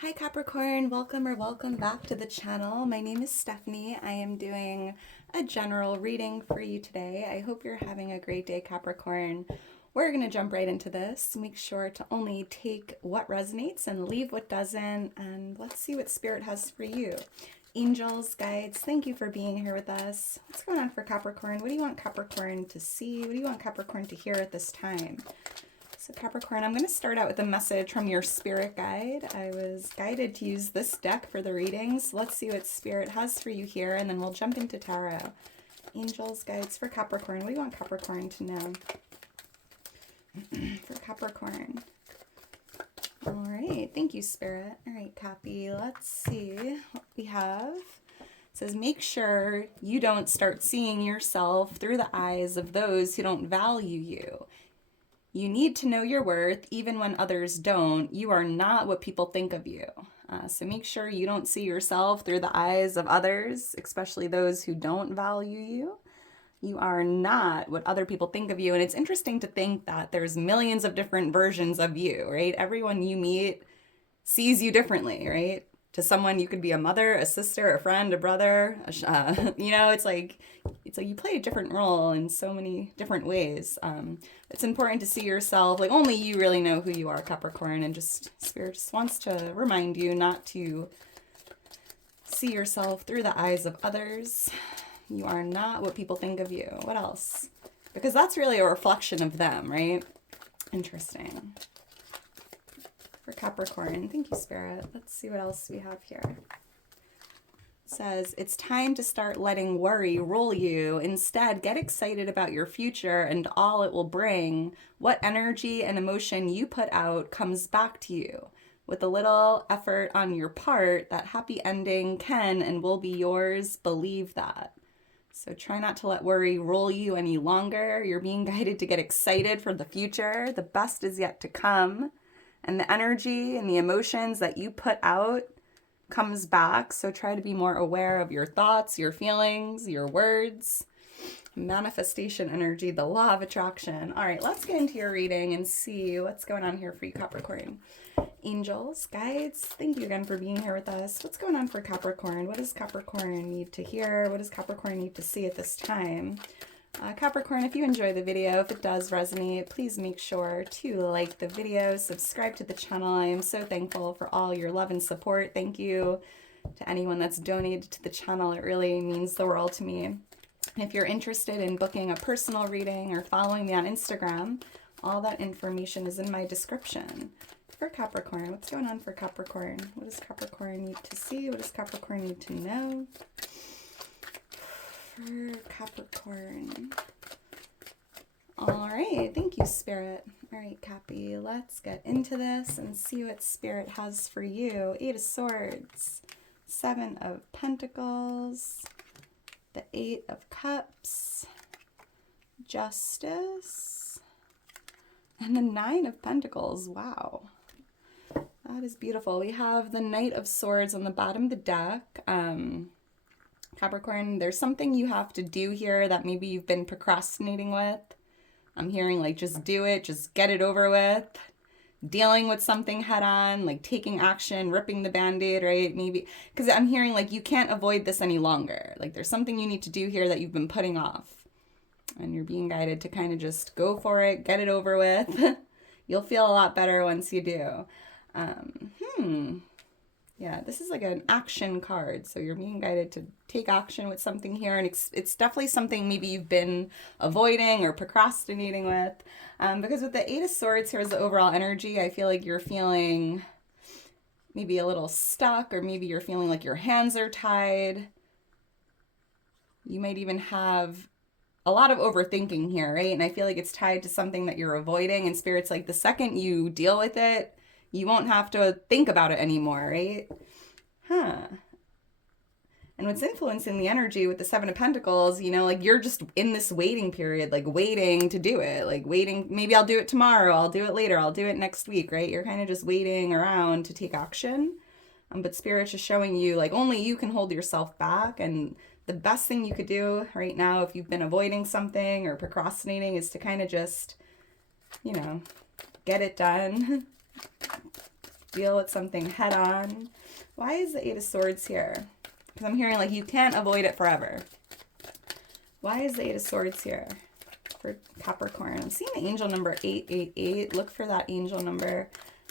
Hi Capricorn, welcome or welcome back to the channel. My name is Stephanie. I am doing a general reading for you today. I hope you're having a great day, Capricorn. We're going to jump right into this. Make sure to only take what resonates and leave what doesn't, and let's see what Spirit has for you. Angels, guides, thank you for being here with us. What's going on for Capricorn? What do you want Capricorn to see? What do you want Capricorn to hear at this time? So Capricorn, I'm going to start out with a message from your spirit guide. I was guided to use this deck for the readings. Let's see what Spirit has for you here, and then we'll jump into tarot. Angels, guides for Capricorn. What do you want Capricorn to know? For Capricorn. All right. Thank you, Spirit. All right, Cappy. Let's see what we have. It says, make sure you don't start seeing yourself through the eyes of those who don't value you. You need to know your worth even when others don't. You are not what people think of you. So make sure you don't see yourself through the eyes of others, especially those who don't value you. You are not what other people think of you. And it's interesting to think that there's millions of different versions of you, right? Everyone you meet sees you differently, right? To someone, you could be a mother, a sister, a friend, a brother. It's like you play a different role in so many different ways. It's important to see yourself, like only you really know who you are, Capricorn, and just Spirit just wants to remind you not to see yourself through the eyes of others. You are not what people think of you. What else? Because that's really a reflection of them, right? Interesting. For Capricorn. Thank you, Spirit. Let's see what else we have here. It says, it's time to start letting worry rule you. Instead, get excited about your future and all it will bring. What energy and emotion you put out comes back to you. With a little effort on your part, that happy ending can and will be yours. Believe that. So try not to let worry rule you any longer. You're being guided to get excited for the future. The best is yet to come. And the energy and the emotions that you put out comes back. So try to be more aware of your thoughts, your feelings, your words. Manifestation energy, the law of attraction. All right, let's get into your reading and see what's going on here for you, Capricorn. Angels, guides, thank you again for being here with us. What's going on for Capricorn? What does Capricorn need to hear? What does Capricorn need to see at this time? Capricorn, if you enjoy the video, if it does resonate, please make sure to like the video, subscribe to the channel. I am so thankful for all your love and support. Thank you to anyone that's donated to the channel. It really means the world to me. And if you're interested in booking a personal reading or following me on Instagram, all that information is in my description. For Capricorn, what's going on for Capricorn? What does Capricorn need to see? What does Capricorn need to know? For Capricorn. All right, thank you, Spirit. All right, Cappy, let's get into this and see what Spirit has for you. 8 of Swords, 7 of Pentacles, the 8 of Cups, Justice, and the 9 of Pentacles. Wow, that is beautiful. We have the Knight of Swords on the bottom of the deck. Capricorn, there's something you have to do here that maybe you've been procrastinating with. I'm hearing like just do it, just get it over with. Dealing with something head on, like taking action, ripping the band-aid, right? Maybe, because I'm hearing like you can't avoid this any longer. Like there's something you need to do here that you've been putting off. And you're being guided to kind of just go for it, get it over with. You'll feel a lot better once you do. Yeah, this is like an action card. So you're being guided to take action with something here. And it's definitely something maybe you've been avoiding or procrastinating with. Because with the 8 of Swords, here's the overall energy. I feel like you're feeling maybe a little stuck, or maybe you're feeling like your hands are tied. You might even have a lot of overthinking here, right? And I feel like it's tied to something that you're avoiding. And Spirit's like the second you deal with it, you won't have to think about it anymore, right? And what's influencing the energy with the 7 of Pentacles, like you're just in this waiting period, like waiting to do it, like waiting, maybe I'll do it tomorrow, I'll do it later, I'll do it next week, right? You're kind of just waiting around to take action. But Spirit's just showing you like only you can hold yourself back. And the best thing you could do right now, if you've been avoiding something or procrastinating, is to kind of just, get it done. deal with something head on. Why is the Eight of Swords here? Because I'm hearing like you can't avoid it forever. Why is the Eight of Swords here for Capricorn? I'm seeing the angel number 888. Look for that angel number.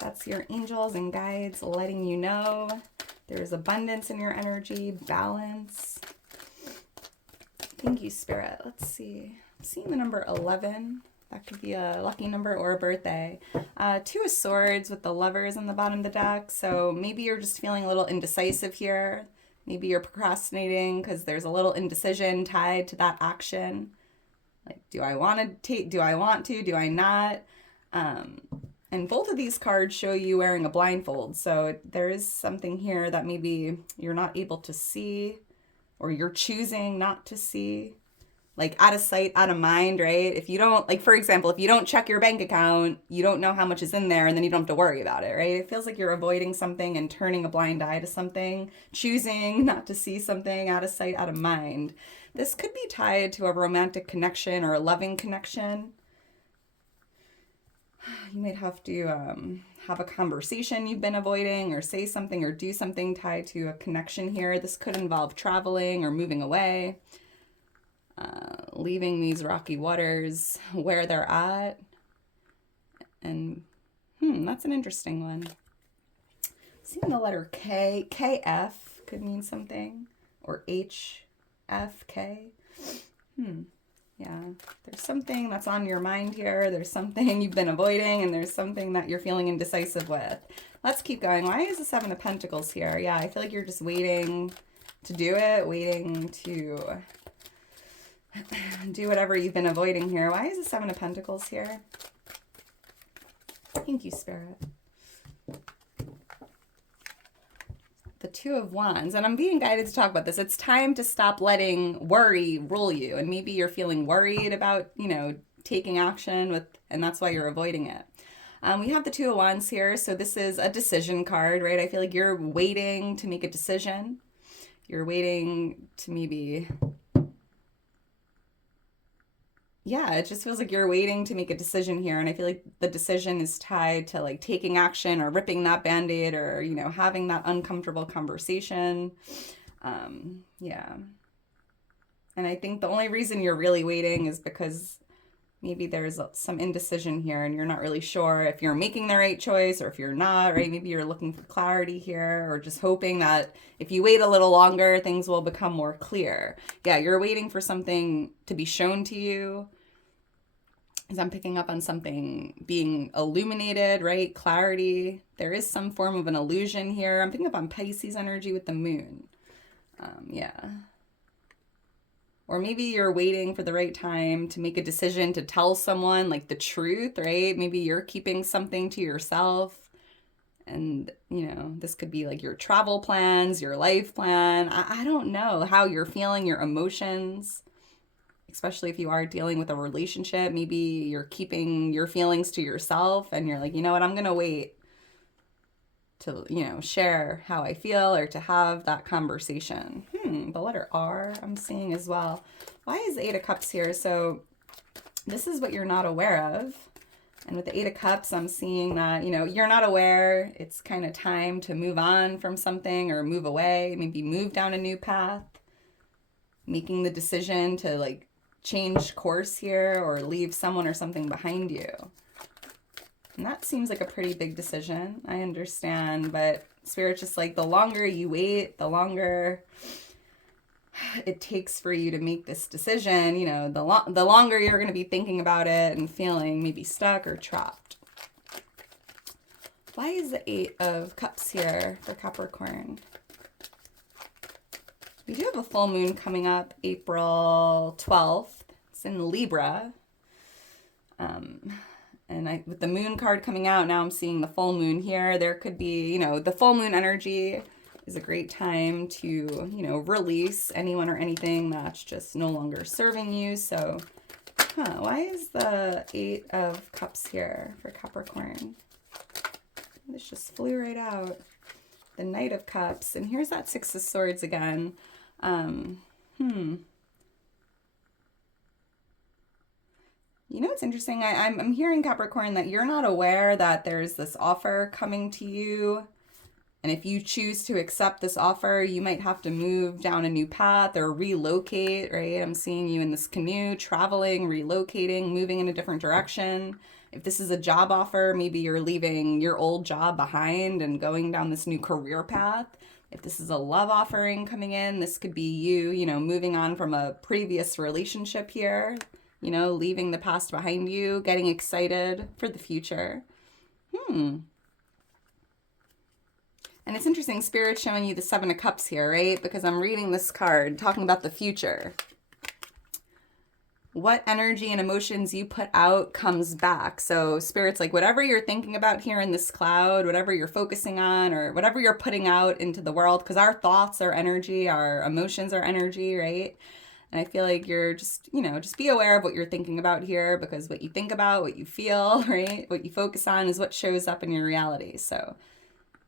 That's your angels and guides letting you know there's abundance in your energy, balance. Thank you, Spirit. Let's see. I'm seeing the number 11. That could be a lucky number or a birthday. Two of Swords with the Lovers in the bottom of the deck. So maybe you're just feeling a little indecisive here. Maybe you're procrastinating because there's a little indecision tied to that action. Like, do I want to take, do I want to, do I not? And both of these cards show you wearing a blindfold. So there is something here that maybe you're not able to see, or you're choosing not to see. Like out of sight, out of mind, right? If you don't, like for example, if you don't check your bank account, you don't know how much is in there and then you don't have to worry about it, right? It feels like you're avoiding something and turning a blind eye to something, choosing not to see something, out of sight, out of mind. This could be tied to a romantic connection or a loving connection. You might have to have a conversation you've been avoiding, or say something or do something tied to a connection here. This could involve traveling or moving away. Leaving these rocky waters where they're at. And that's an interesting one. Seeing the letter K, KF could mean something, or HFK. Yeah, there's something that's on your mind here. There's something you've been avoiding, and there's something that you're feeling indecisive with. Let's keep going. Why is the Seven of Pentacles here? Yeah, I feel like you're just waiting to do it, waiting to do whatever you've been avoiding here. Why is the Seven of Pentacles here? Thank you, Spirit. The Two of Wands. And I'm being guided to talk about this. It's time to stop letting worry rule you. And maybe you're feeling worried about, taking action with, and that's why you're avoiding it. We have the Two of Wands here. So this is a decision card, right? I feel like you're waiting to make a decision. You're waiting to maybe... Yeah, it just feels like you're waiting to make a decision here. And I feel like the decision is tied to like taking action or ripping that Band-Aid, or, having that uncomfortable conversation. Yeah. And I think the only reason you're really waiting is because maybe there's some indecision here and you're not really sure if you're making the right choice or if you're not, right? Maybe you're looking for clarity here, or just hoping that if you wait a little longer, things will become more clear. Yeah, you're waiting for something to be shown to you. As I'm picking up on something being illuminated, right? Clarity. There is some form of an illusion here. I'm picking up on Pisces energy with the moon. Yeah. Or maybe you're waiting for the right time to make a decision to tell someone like the truth, right? Maybe you're keeping something to yourself. And, this could be like your travel plans, your life plan. I don't know how you're feeling, your emotions. Especially if you are dealing with a relationship, maybe you're keeping your feelings to yourself and you're like, you know what, I'm going to wait to, share how I feel or to have that conversation. The letter R I'm seeing as well. Why is the Eight of Cups here? So this is what you're not aware of. And with the Eight of Cups, I'm seeing that, you're not aware. It's kind of time to move on from something or move away, maybe move down a new path, making the decision to like change course here or leave someone or something behind you. And that seems like a pretty big decision. I understand, but Spirit's just like the longer you wait, the longer it takes for you to make this decision, the longer you're going to be thinking about it and feeling maybe stuck or trapped. Why is the Eight of Cups here for Capricorn? We do have a full moon coming up April 12th. It's in Libra. And with the moon card coming out, now I'm seeing the full moon here. There could be, the full moon energy is a great time to, release anyone or anything that's just no longer serving you. So, why is the Eight of Cups here for Capricorn? This just flew right out. The Knight of Cups. And here's that Six of Swords again. You know, it's interesting. I'm hearing, Capricorn, that you're not aware that there's this offer coming to you. And if you choose to accept this offer, you might have to move down a new path or relocate, right? I'm seeing you in this canoe, traveling, relocating, moving in a different direction. If this is a job offer, maybe you're leaving your old job behind and going down this new career path. If this is a love offering coming in, this could be you, moving on from a previous relationship here, leaving the past behind you, getting excited for the future. And it's interesting, Spirit's showing you the Seven of Cups here, right? Because I'm reading this card talking about the future. What energy and emotions you put out comes back. So Spirit's like, whatever you're thinking about here in this cloud, whatever you're focusing on, or whatever you're putting out into the world, because our thoughts are energy, our emotions are energy, right? And I feel like you're just be aware of what you're thinking about here, because what you think about, what you feel, right? What you focus on is what shows up in your reality. So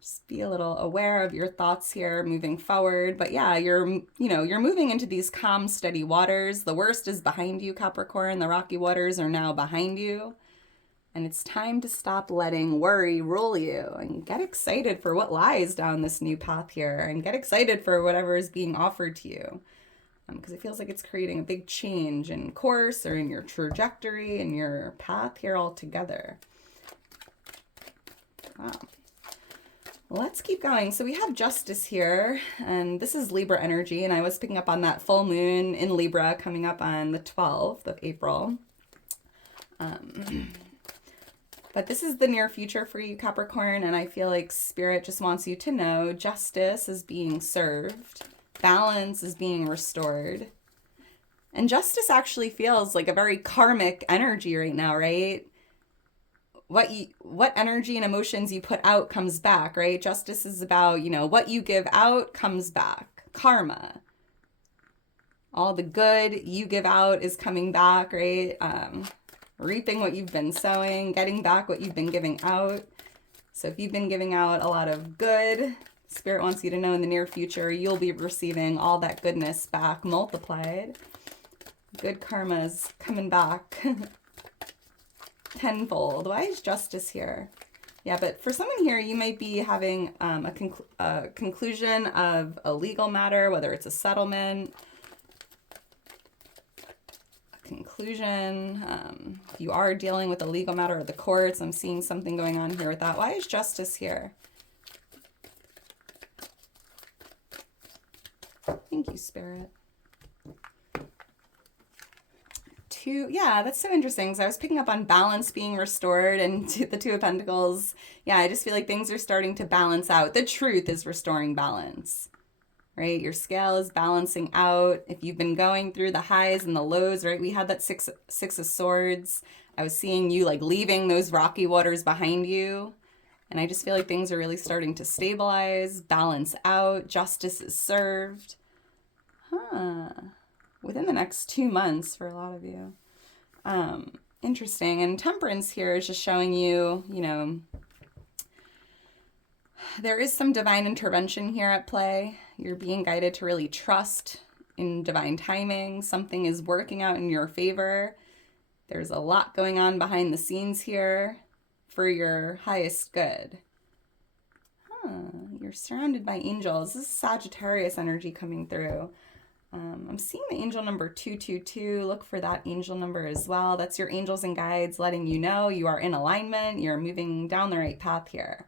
just be a little aware of your thoughts here moving forward. But yeah, you're moving into these calm, steady waters. The worst is behind you, Capricorn. The rocky waters are now behind you. And it's time to stop letting worry rule you and get excited for what lies down this new path here, and get excited for whatever is being offered to you. Because it feels like it's creating a big change in course or in your trajectory and your path here altogether. Wow. Let's keep going. So we have Justice here, and this is Libra energy, and I was picking up on that full moon in Libra coming up on the 12th of April. But this is the near future for you, Capricorn, and I feel like Spirit just wants you to know justice is being served. Balance is being restored. And justice actually feels like a very karmic energy right now, right? What energy and emotions you put out comes back, right? Justice is about, what you give out comes back. Karma. All the good you give out is coming back, right? Reaping what you've been sowing, getting back what you've been giving out. So if you've been giving out a lot of good, Spirit wants you to know in the near future, you'll be receiving all that goodness back multiplied. Good karma is coming back tenfold. Why is Justice here? Yeah, but for someone here, you might be having a conclusion of a legal matter, whether it's a settlement, a conclusion. If you are dealing with a legal matter or the courts, I'm seeing something going on here with that. Why is Justice here? Thank you, Spirit. Yeah, that's so interesting. So I was picking up on balance being restored and the Two of Pentacles. Yeah, I just feel like things are starting to balance out. The truth is restoring balance, right? Your scale is balancing out. If you've been going through the highs and the lows, right? We had that six of Swords. I was seeing you like leaving those rocky waters behind you. And I just feel like things are really starting to stabilize, balance out. Justice is served. Within the next 2 months for a lot of you. Interesting. And Temperance here is just showing you, there is some divine intervention here at play. You're being guided to really trust in divine timing. Something is working out in your favor. There's a lot going on behind the scenes here for your highest good. You're surrounded by angels. This is Sagittarius energy coming through. I'm seeing the angel number 222. Look for that angel number as well. That's your angels and guides letting you know you are in alignment. You're moving down the right path here.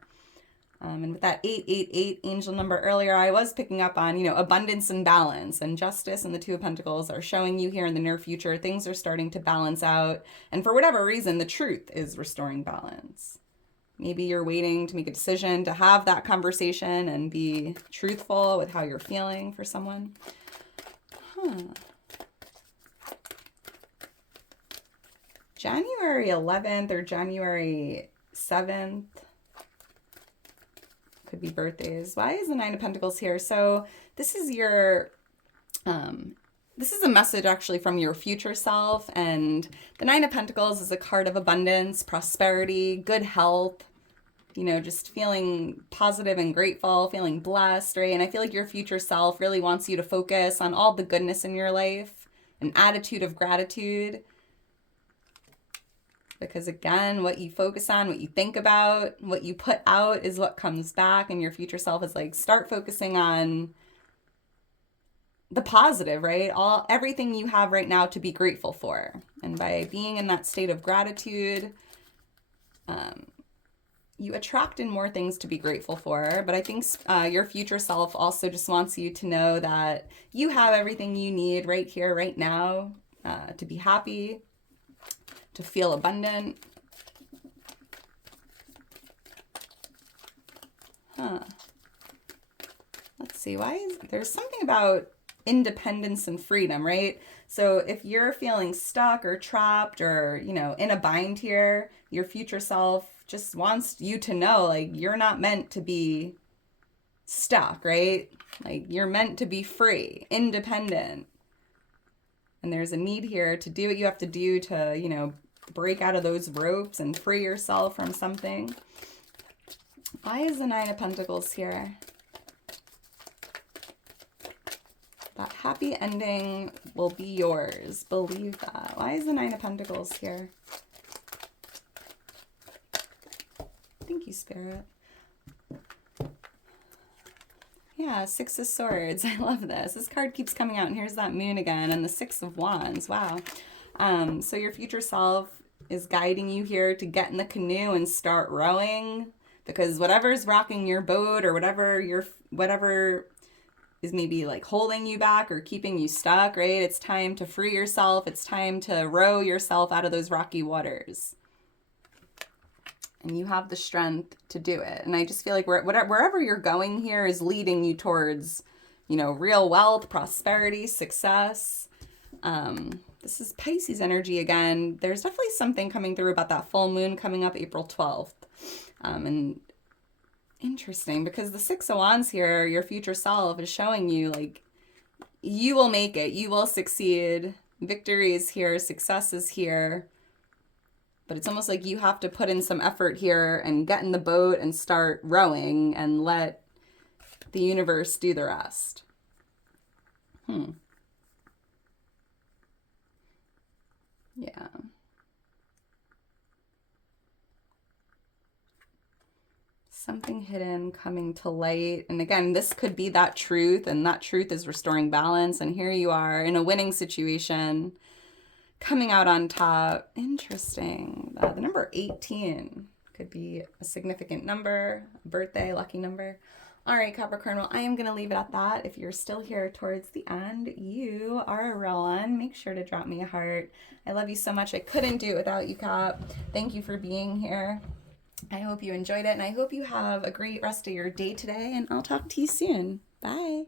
And with that 888 angel number earlier, I was picking up on, abundance and balance. And Justice and the Two of Pentacles are showing you here in the near future, things are starting to balance out. And for whatever reason, the truth is restoring balance. Maybe you're waiting to make a decision to have that conversation and be truthful with how you're feeling for someone. January 11th or January 7th. Could be birthdays. Why is the Nine of Pentacles here? So this is your, this is a message actually from your future self. And the Nine of Pentacles is a card of abundance, prosperity, good health, just feeling positive and grateful, feeling blessed, right? And I feel like your future self really wants you to focus on all the goodness in your life, an attitude of gratitude. because again, what you focus on, what you think about, what you put out is what comes back. And your future self is like, start focusing on the positive, right? Everything you have right now to be grateful for. And by being in that state of gratitude, you attract in more things to be grateful for. But I think your future self also just wants you to know that you have everything you need right here, right now, to be happy, to feel abundant. Let's see, there's something about independence and freedom, right? So if you're feeling stuck or trapped or, in a bind here, your future self just wants you to know, like, you're not meant to be stuck, right? Like, you're meant to be free, independent. And there's a need here to do what you have to do to, break out of those ropes and free yourself from something. Why is the Nine of Pentacles here? That happy ending will be yours. Believe that. Why is the Nine of Pentacles here? Thank you, Spirit. Yeah, Six of Swords. I love this. This card keeps coming out, and here's that moon again, and the Six of Wands. Wow. So your future self is guiding you here to get in the canoe and start rowing, because whatever's rocking your boat or whatever is maybe like holding you back or keeping you stuck, right? It's time to free yourself. It's time to row yourself out of those rocky waters. And you have the strength to do it. And I just feel like wherever you're going here is leading you towards, real wealth, prosperity, success. This is Pisces energy again. There's definitely something coming through about that full moon coming up April 12th. And interesting, because the Six of Wands here, your future self is showing you, like, you will make it. You will succeed. Victory is here. Success is here. But it's almost like you have to put in some effort here and get in the boat and start rowing and let the universe do the rest. Yeah. Something hidden coming to light. And again, this could be that truth, and that truth is restoring balance. And here you are in a winning situation, coming out on top. Interesting. The number 18 could be a significant number, birthday, lucky number. All right, Capricorn, well, I am going to leave it at that. If you're still here towards the end, you are a real one. Make sure to drop me a heart. I love you so much. I couldn't do it without you, Cap. Thank you for being here. I hope you enjoyed it, and I hope you have a great rest of your day today, and I'll talk to you soon. Bye.